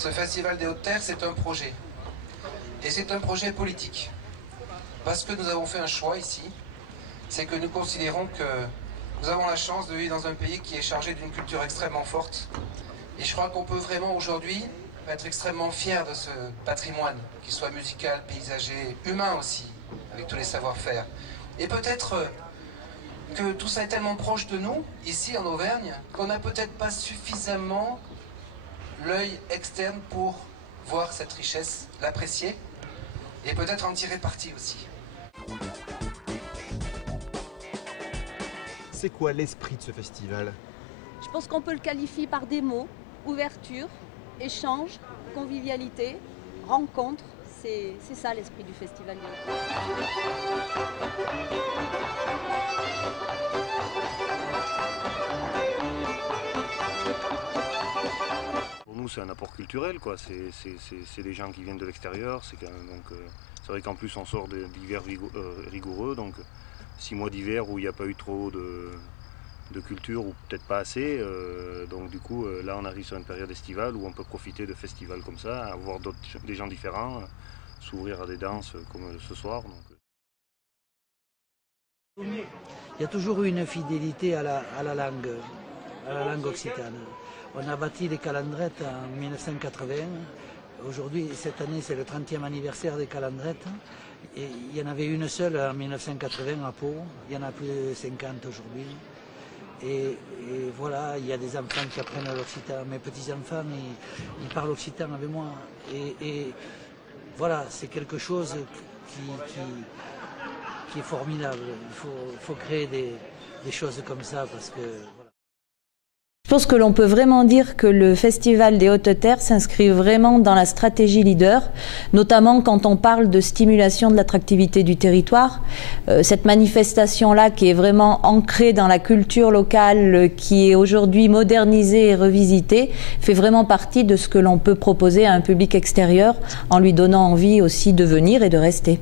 Ce festival des Hautes-Terres, c'est un projet. Et c'est un projet politique. Parce que nous avons fait un choix ici, c'est que nous considérons que nous avons la chance de vivre dans un pays qui est chargé d'une culture extrêmement forte. Et je crois qu'on peut vraiment aujourd'hui être extrêmement fier de ce patrimoine, qu'il soit musical, paysager, humain aussi, avec tous les savoir-faire. Et peut-être que tout ça est tellement proche de nous, ici en Auvergne, qu'on n'a peut-être pas suffisamment l'œil externe pour voir cette richesse, l'apprécier et peut-être en tirer parti aussi. C'est quoi l'esprit de ce festival? Je pense qu'on peut le qualifier par des mots: ouverture, échange, convivialité, rencontre. C'est ça l'esprit du festival. Pour nous, c'est un apport culturel, quoi. C'est des gens qui viennent de l'extérieur. C'est vrai qu'en plus, on sort d'hiver rigoureux, donc 6 mois d'hiver où il n'y a pas eu trop de culture, ou peut-être pas assez. Donc du coup, là, on arrive sur une période estivale où on peut profiter de festivals comme ça, avoir des gens différents, s'ouvrir à des danses comme ce soir. Donc. Il y a toujours eu une fidélité à la langue occitane. On a bâti les calandrettes en 1980. Aujourd'hui, cette année, c'est le 30e anniversaire des calandrettes. Et il y en avait une seule en 1980 à Pau. Il y en a plus de 50 aujourd'hui. Et voilà, il y a des enfants qui apprennent l'occitan. Mes petits-enfants, ils parlent occitan avec moi. Et voilà, c'est quelque chose qui est formidable. Il faut créer des choses comme ça parce que... Voilà. Je pense que l'on peut vraiment dire que le Festival des Hautes-Terres s'inscrit vraiment dans la stratégie leader, notamment quand on parle de stimulation de l'attractivité du territoire. Cette manifestation-là qui est vraiment ancrée dans la culture locale, qui est aujourd'hui modernisée et revisitée, fait vraiment partie de ce que l'on peut proposer à un public extérieur en lui donnant envie aussi de venir et de rester.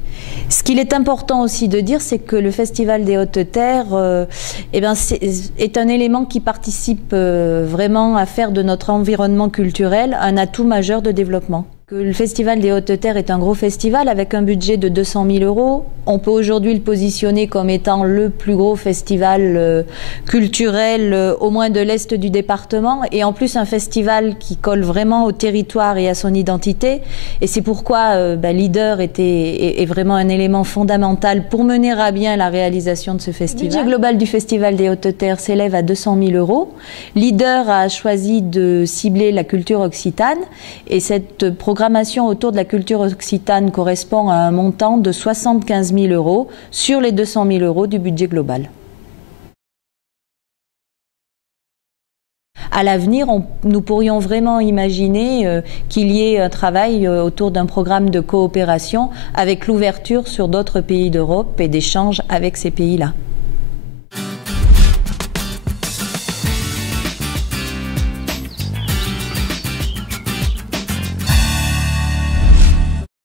Ce qu'il est important aussi de dire, c'est que le Festival des Hautes-Terres est un élément qui participe vraiment à faire de notre environnement culturel un atout majeur de développement. Le Festival des Hautes-Terres est un gros festival avec un budget de 200 000 €. On peut aujourd'hui le positionner comme étant le plus gros festival culturel, au moins de l'Est du département, et en plus un festival qui colle vraiment au territoire et à son identité. Et c'est pourquoi Leader est vraiment un élément fondamental pour mener à bien la réalisation de ce festival. Le budget global du Festival des Hautes-Terres s'élève à 200 000 €. Leader a choisi de cibler la culture occitane, et cette programmation autour de la culture occitane correspond à un montant de 75 000 € sur les 200 000 € du budget global. À l'avenir, nous pourrions vraiment imaginer qu'il y ait un travail autour d'un programme de coopération avec l'ouverture sur d'autres pays d'Europe et d'échanges avec ces pays-là.